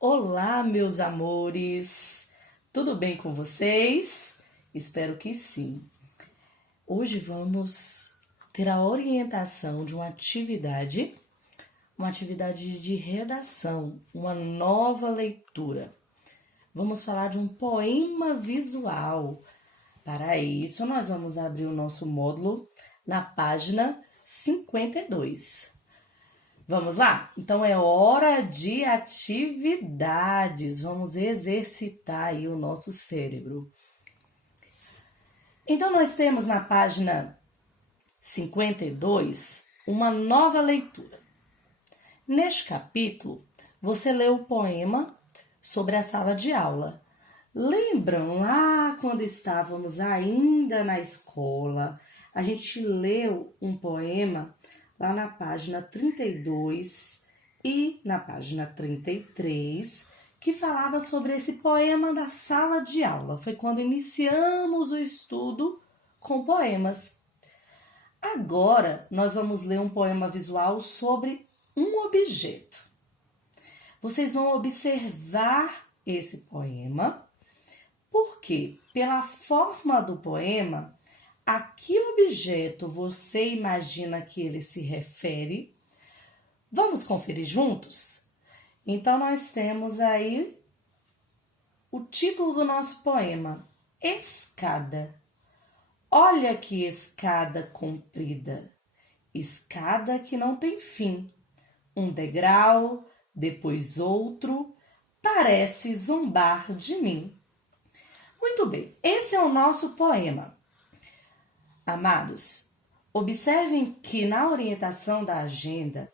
Olá, meus amores! Tudo bem com vocês? Espero que sim. Hoje vamos ter a orientação de uma atividade de redação, uma nova leitura. Vamos falar de um poema visual. Para isso, nós vamos abrir o nosso módulo na página 52. Vamos lá? Então é hora de atividades. Vamos exercitar aí o nosso cérebro. Então nós temos na página 52 uma nova leitura. Neste capítulo, você lê o poema sobre a sala de aula. Lembram lá quando estávamos ainda na escola, a gente leu um poema lá na página 32 e na página 33, que falava sobre esse poema da sala de aula. Foi quando iniciamos o estudo com poemas. Agora, nós vamos ler um poema visual sobre um objeto. Vocês vão observar esse poema, porque pela forma do poema, a que objeto você imagina que ele se refere? Vamos conferir juntos? Então, nós temos aí o título do nosso poema, Escada. Olha que escada comprida, escada que não tem fim. Um degrau, depois outro, parece zombar de mim. Muito bem, esse é o nosso poema. Amados, observem que na orientação da agenda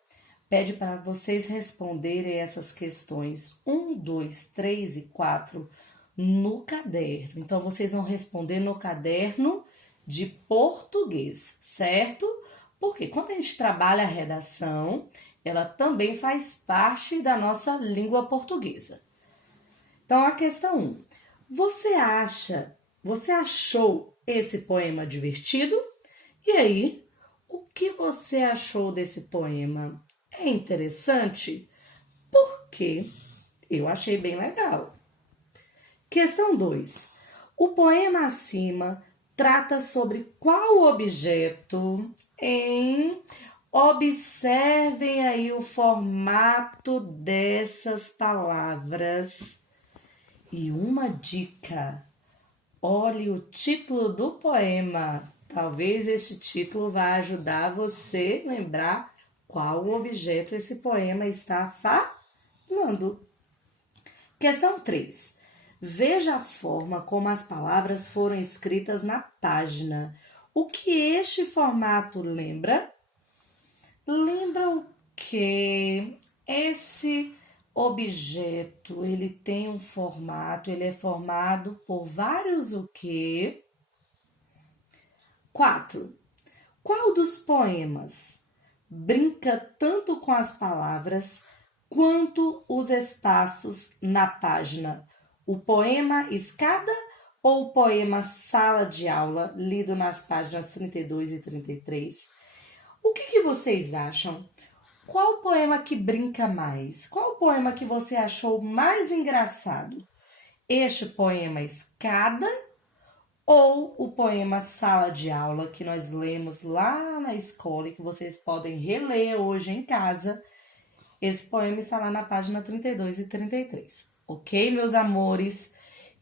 pede para vocês responderem essas questões 1, 2, 3 e 4 no caderno. Então, vocês vão responder no caderno de português, certo? Porque quando a gente trabalha a redação, ela também faz parte da nossa língua portuguesa. Então, a questão 1. Você achou esse poema divertido? E aí, o que você achou desse poema? É interessante? Porque eu achei bem legal. Questão 2. O poema acima trata sobre qual objeto? Observem aí o formato dessas palavras. E uma dica: olhe o título do poema. Talvez este título vá ajudar você a lembrar qual objeto esse poema está falando. Questão 3. Veja a forma como as palavras foram escritas na página. O que este formato lembra? Lembra o que? Esse objeto, ele tem um formato, ele é formado por vários o quê? 4. Qual dos poemas brinca tanto com as palavras quanto os espaços na página? O poema Escada ou o poema Sala de Aula, lido nas páginas 32 e 33? O que vocês acham? Qual poema que brinca mais? Qual poema que você achou mais engraçado? Este poema Escada ou o poema Sala de Aula, que nós lemos lá na escola e que vocês podem reler hoje em casa? Esse poema está lá na página 32 e 33. Ok, meus amores?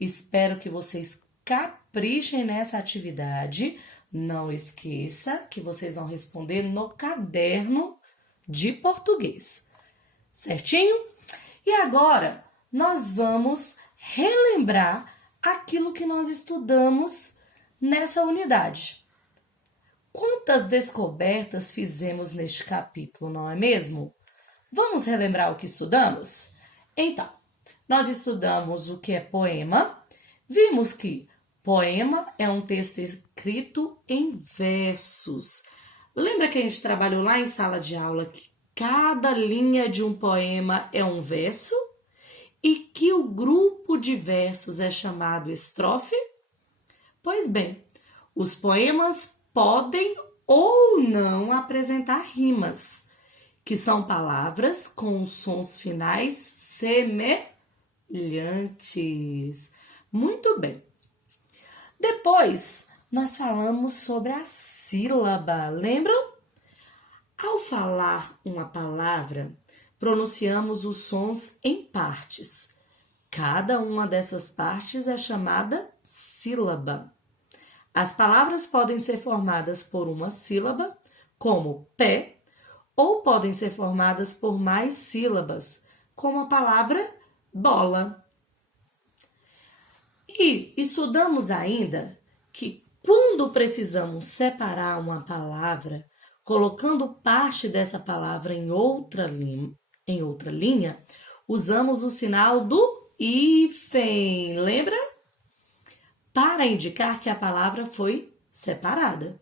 Espero que vocês caprichem nessa atividade. Não esqueça que vocês vão responder no caderno de português, certinho? E agora nós vamos relembrar aquilo que nós estudamos nessa unidade. Quantas descobertas fizemos neste capítulo, não é mesmo? Vamos relembrar o que estudamos? Então, nós estudamos o que é poema, vimos que poema é um texto escrito em versos. Lembra que a gente trabalhou lá em sala de aula que cada linha de um poema é um verso e que o grupo de versos é chamado estrofe? Pois bem, os poemas podem ou não apresentar rimas, que são palavras com sons finais semelhantes. Muito bem. Depois, nós falamos sobre a sílaba, lembram? Ao falar uma palavra, pronunciamos os sons em partes. Cada uma dessas partes é chamada sílaba. As palavras podem ser formadas por uma sílaba, como pé, ou podem ser formadas por mais sílabas, como a palavra bola. E estudamos ainda que quando precisamos separar uma palavra, colocando parte dessa palavra em outra linha, usamos o sinal do hífen, lembra? Para indicar que a palavra foi separada.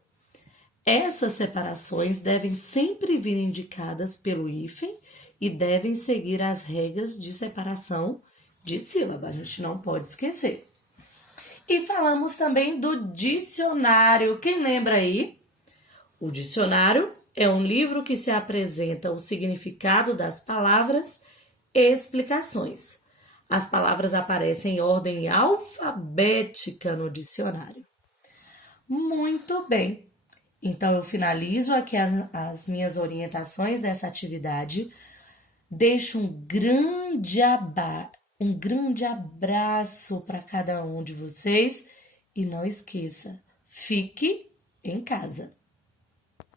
Essas separações devem sempre vir indicadas pelo hífen e devem seguir as regras de separação de sílaba. A gente não pode esquecer. E falamos também do dicionário. Quem lembra aí? O dicionário é um livro que se apresenta o significado das palavras e explicações. As palavras aparecem em ordem alfabética no dicionário. Muito bem. Então, eu finalizo aqui as minhas orientações dessa atividade. Deixo um grande abraço para cada um de vocês. E não esqueça, fique em casa.